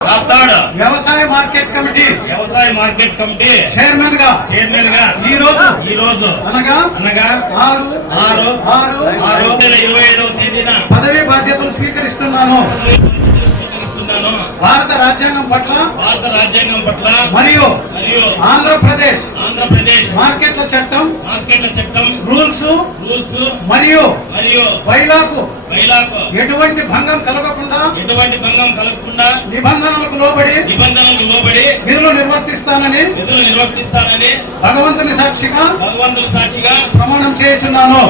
వ్యవసాయ market committee chairman గా ఈ రోజు అనగా 6/6/2025 తేదీన పదవి బాధ్యతలు స్వీకరిస్తున్నాను. భారత రాజ్యాంగం పట్ల మరియు ఆంధ్రప్రదేశ్ మార్కెట్ల చట్టం రూల్స్ మరియు బైలాకు ఎటువంటి భంగం కలగకుండా నిబంధనలకు లోబడి విధులు నిర్వర్తిస్తానని భగవంతుని సాక్షిగా ప్రమాణం చేయుచున్నాను.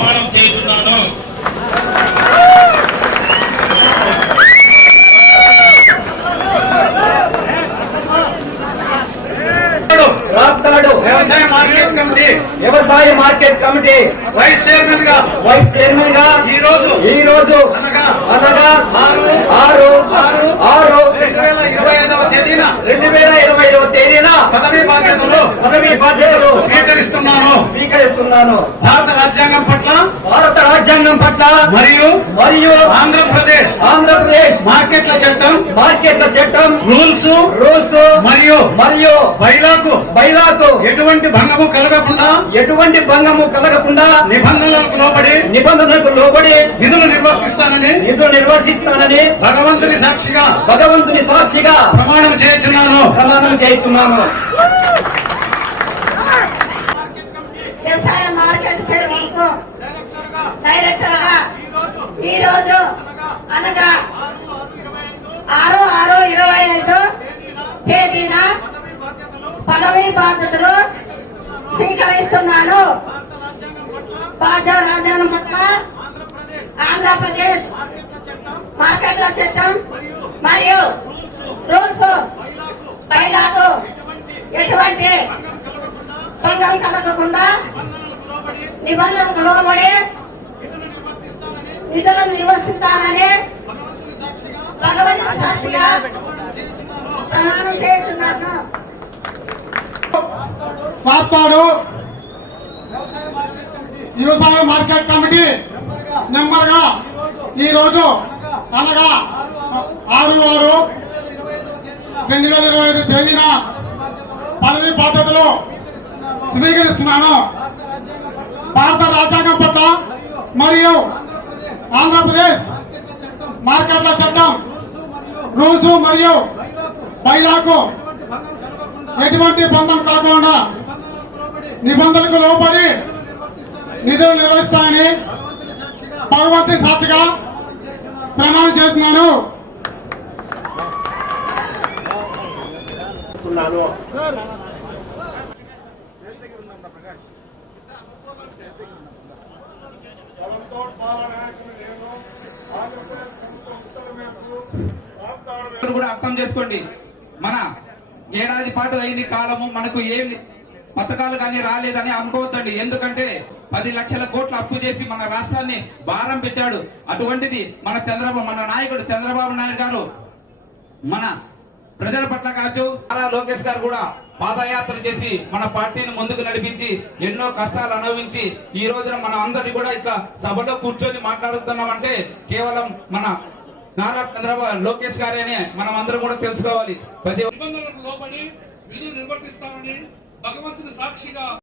వ్యవసాయ మార్కెట్ కమిటీ వైస్ చైర్మన్ గా ఈ రోజు అనగా 6/6/2025 తేదీన పదవి బాధ్యతలు స్వీకరిస్తున్నాను. భారత రాజ్యాంగం పట్ల మరియు ఆంధ్రప్రదేశ్ మార్కెట్ల చట్టం రూల్స్ మరియు బైలాకు ఎటువంటి భంగము కలగకుండా నిబంధనలకు లోబడి విధులు నిర్వర్తిస్తానని భగవంతుని సాక్షిగా ప్రమాణం చేయుచున్నాను. వ్యవసాయ మార్కెట్ డైరెక్టర్ గా ఈ రోజు అనగా 6/6/2025 తేదీన పదవి బాధ్యతలు స్వీకరిస్తున్నాను. భారత రాజ్యాంగం పట్ల ఆంధ్రప్రదేశ్ మార్కెట్ల చట్టం మరియు రూల్స్ బైలాకు ఎటువంటి భంగం కలగకుండా నిబంధనలకు లోబడి విధులు నిర్వర్తిస్తానని భగవంతుని సాక్షిగా ప్రమాణం చేస్తున్నాను. వ్యవసాయ మార్కెట్ కమిటీ మెంబర్ గా ఈ రోజు అనగా 6/6/2025 తేదీన పదవి బాధ్యతలు స్వీకరిస్తున్నాను. భారత రాజ్యాంగం పట్ల మరియు ఆంధ్రప్రదేశ్ మార్కెట్ల చట్టం రూల్స్ మరియు బైలాకు ఎటువంటి భంగం కలగకుండా నిబంధనలకు లోబడి విధులు నిర్వహిస్తానని భగవంతుని సాక్షిగా ప్రమాణం చేస్తున్నాను. కూడా అర్థం చేసుకోండి. మన ఏడాది పాటు అయింది కాలము, మనకు ఏమి పథకాలు కానీ రాలేదని అనుకోవద్దండి. ఎందుకంటే 10 లక్షల కోట్లు అప్పు చేసి మన రాష్ట్రాన్ని భారం పెట్టాడు. అటువంటిది మన నాయకుడు చంద్రబాబు నాయుడు గారు మన ప్రజల పట్ల కావచ్చు, నారా లోకేష్ గారు కూడా పాదయాత్ర చేసి మన పార్టీని ముందుకు నడిపించి ఎన్నో కష్టాలు అనుభవించి ఈ రోజున మనం అందరినీ కూడా ఇట్లా సభలో కూర్చొని మాట్లాడుతున్నామంటే కేవలం మన నారా చంద్రబాబు లోకేష్ గారేనే మనం అందరం కూడా తెలుసుకోవాలి. నిబంధనలకు లోబడి విధులు నిర్వర్తిస్తానని భగవంతుని సాక్షిగా